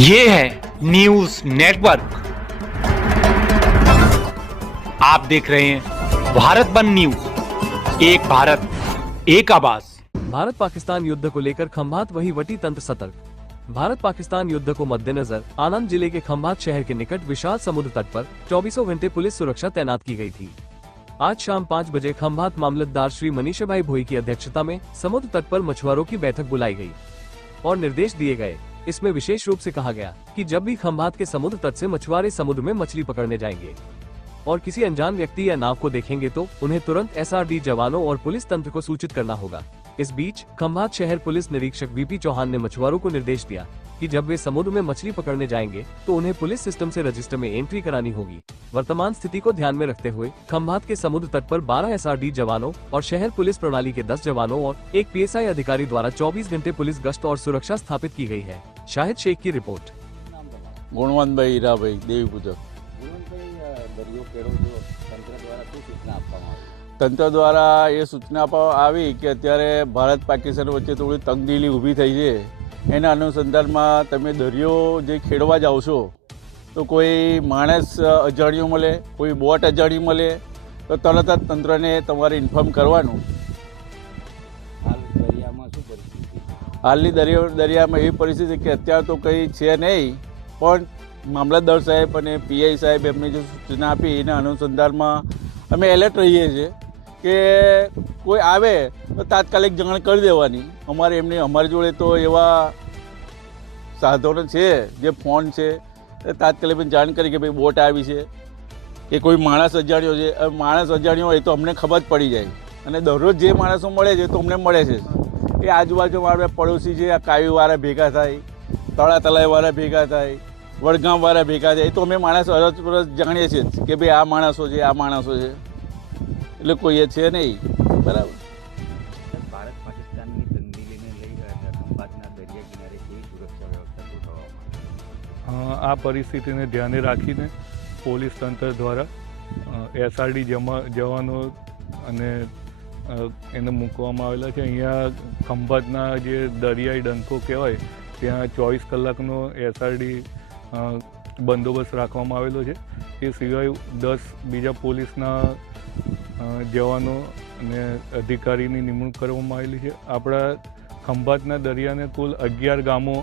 ये है news network. आप देख रहे हैं भारत वन न्यूज, एक भारत एक आवाज। भारत पाकिस्तान युद्ध को लेकर खंभात वहीवटी तंत्र सतर्क। भारत पाकिस्तान युद्ध को मद्देनजर आनंद जिले के खंभात शहर के निकट विशाल समुद्र तट पर 24 घंटे पुलिस सुरक्षा तैनात की गई थी। आज शाम 5 बजे खंभात मामलतदार श्री मनीषभाई भोई की अध्यक्षता में समुद्र तट पर मछुआरों की बैठक बुलाई गई और निर्देश दिए गए। इसमें विशेष रूप से कहा गया कि जब भी खंभात के समुद्र तट से मछुआरे समुद्र में मछली पकड़ने जाएंगे और किसी अनजान व्यक्ति या नाव को देखेंगे तो उन्हें तुरंत SRD जवानों और पुलिस तंत्र को सूचित करना होगा। इस बीच खंभात शहर पुलिस निरीक्षक VP चौहान ने मछुआरों को निर्देश दिया कि जब वे समुद्र में मछली पकड़ने जाएंगे तो उन्हें पुलिस सिस्टम से रजिस्टर में एंट्री करानी होगी। वर्तमान स्थिति को ध्यान में रखते हुए खंभात के समुद्र तट पर 12 SRD जवानों और शहर पुलिस प्रणाली के 10 जवानों और एक PSI अधिकारी द्वारा 24 घंटे पुलिस गश्त और सुरक्षा स्थापित की गई है। शाहिद शेख की रिपोर्ट। गुणवंतभाई हीराभाई देवी पूजक। તંત્ર દ્વારા એ સૂચના આવી કે અત્યારે ભારત પાકિસ્તાન વચ્ચે થોડી તંગદિલી ઊભી થઈ છે, એના અનુસંધાનમાં તમે દરિયો જે ખેડવા જાઓ છો તો કોઈ માણસ અજાણ્યો મળે, કોઈ બોટ અજાણી મળે તો તરત જ તંત્રને તમારે ઇન્ફોર્મ કરવાનું। હાલની દરિયામાં એવી પરિસ્થિતિ કે અત્યારે તો કંઈ છે નહીં, પણ મામલતદાર સાહેબ અને PI સાહેબ એમને જે સૂચના આપી એના અનુસંધાનમાં અમે એલર્ટ રહીએ છીએ કે કોઈ આવે તો તાત્કાલિક જાણ કરી દેવાની। અમારી જોડે તો એવા સાધનો છે જે ફોન છે, તાત્કાલિક જાણ કરી કે ભાઈ બોટ આવી છે કે કોઈ માણસ અજાણ્યો છે। માણસ અજાણ્યો હોય તો અમને ખબર જ પડી જાય અને દરરોજ જે માણસો મળે છે તો અમને મળે છે। એ આજુબાજુવાળા પડોશી છે, આ કાવીવાળા ભેગા થાય, તળાતલાઈવાળા ભેગા થાય, વડગામવાળા ભેગા થાય, એ તો અમે માણસ અરજપરજ જાણીએ છીએ કે ભાઈ આ માણસો છે, આ માણસો છે, એટલે કોઈ એ છે નહીં। બરાબર। ભારત પાકિસ્તાનની તંગદિલીને લઈ ખંભાતના દરિયા કિનારે કેવી સુરક્ષા વ્યવસ્થા ગોઠવવામાં? આ પરિસ્થિતિને ધ્યાને રાખીને પોલીસ તંત્ર દ્વારા SRD જવાનો અને એને મૂકવામાં આવેલા છે। અહીંયા ખંભાતના જે દરિયાઈ ડંકો કહેવાય ત્યાં 24 કલાકનો SRD બંદોબસ્ત રાખવામાં આવેલો છે। એ સિવાય 10 બીજા પોલીસના જવાનો અને અધિકારીની નિમણૂક કરવામાં આવેલી છે। આપણા ખંભાતના દરિયાને કુલ 11 ગામો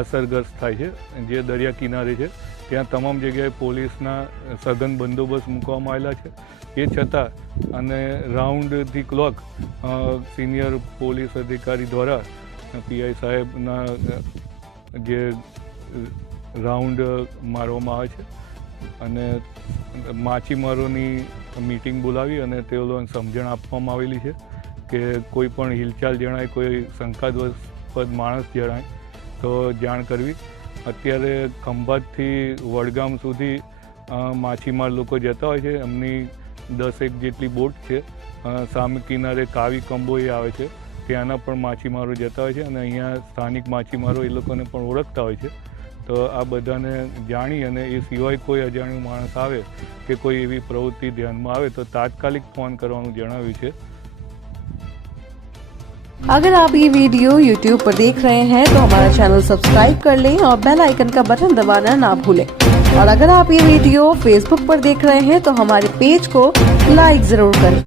અસરગ્રસ્ત થાય છે, જે દરિયા કિનારે છે ત્યાં તમામ જગ્યાએ પોલીસના સઘન બંદોબસ્ત મૂકવામાં આવેલા છે। એ છતાં અને round the clock senior police અધિકારી દ્વારા PI સાહેબના જે રાઉન્ડ મારવામાં આવે છે અને માછીમારોની મીટિંગ બોલાવી અને તેઓને સમજણ આપવામાં આવેલી છે કે કોઈ પણ હિલચાલ જણાય, કોઈ શંકાસ્પદ માણસ જણાય તો જાણ કરવી। અત્યારે ખંભાતથી વડગામ સુધી માછીમાર લોકો જતા હોય છે, એમની 10 જેટલી બોટ છે। સામે કિનારે કાવી કંબોઈ આવે છે, ત્યાંના પણ માછીમારો જતા હોય છે અને અહીંયા સ્થાનિક માછીમારો એ લોકોને પણ ઓળખતા હોય છે। તો આ બધાને જાણી અને એ સિવાય કોઈ અજાણ્યું માણસ આવે કે કોઈ એવી પ્રવૃત્તિ ધ્યાનમાં આવે તો તાત્કાલિક ફોન કરવાનું જણાવ્યું છે। अगर आप ये वीडियो YouTube पर देख रहे हैं तो हमारा चैनल सब्सक्राइब कर लें और बेल आइकन का बटन दबाना ना भूलें। और अगर आप ये वीडियो Facebook पर देख रहे हैं तो हमारे पेज को लाइक जरूर करें।